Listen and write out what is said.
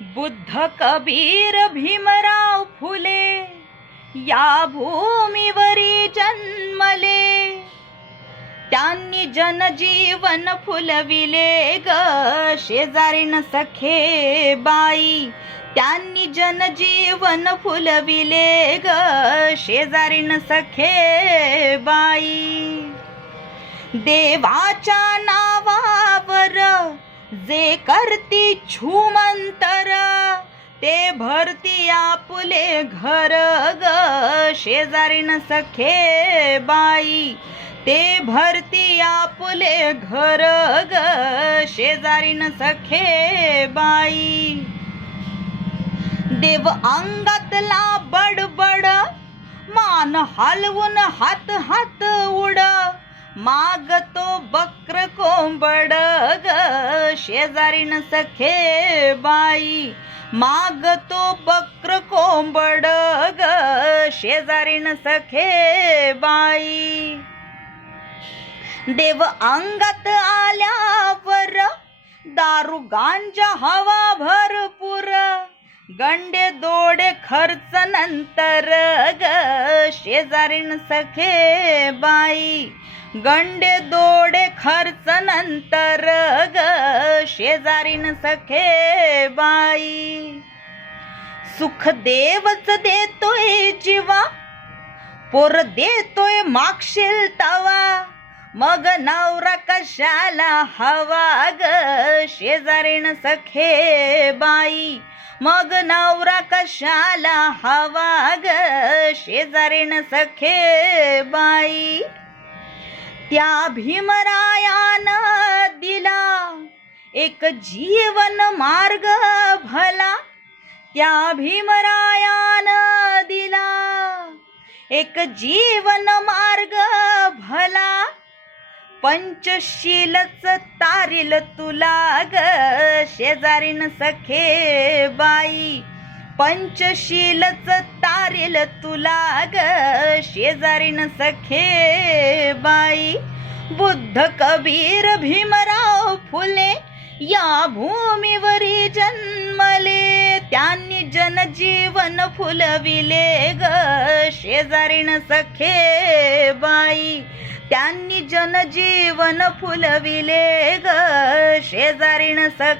बुद्ध कबीर भीमराव फुले या भूमीवरी जन्मले. त्यांनी जनजीवन फुलविले ग शेजारीन सखे बाई. त्यांनी जनजीवन फुलविले ग शेजारीन सखे बाई. देवाच्या नावावर जे करती छुमंतर ते भरती आपुले घर ग शेजारीन सखे बाई. ते भरती आपुले घर ग शेजारीन सखे बाई. देव अंगातला बडबड मान हलवून हात हात उड. मागतो बक्र कोंबड शेजारी न सखे बाई. मागतो बक्र कोंबड ग शेजारीन सखे बाई. देव अंगात आल्यावर दारू गांजा हवा भरपूर. गंडे दोडे खर्च नंतर ग शेजारीन सखे बाई. गंडे दोडे खर्च नंतर ग शेजारीन सखे बाई. सुख देवच देतोय जीवा पोर देतोय मागशील तवा. मग नवरा कशाला हवा ग शेजारीन सखे बाई. मग नवरा कशाला हवा ग शेजारीन सखे बाई. त्या भीमरायान दिला. एक जीवन मार्ग भला त्या भीमरायान दिला. एक जीवन मार्ग भला पंचशीलच तारील तुला ग शेजारीन सखे बाई. पंचशीलच तारील तुला ग. शेजारीन सखे बाई बुद्ध कबीर भीमराव फुले या भूमीवरी जन्मले त्यांनी जनजीवन फुलविले ग. शेजारीन सखे बाई त्यांनी जनजीवन फुलविले ग. शेजारीन सखे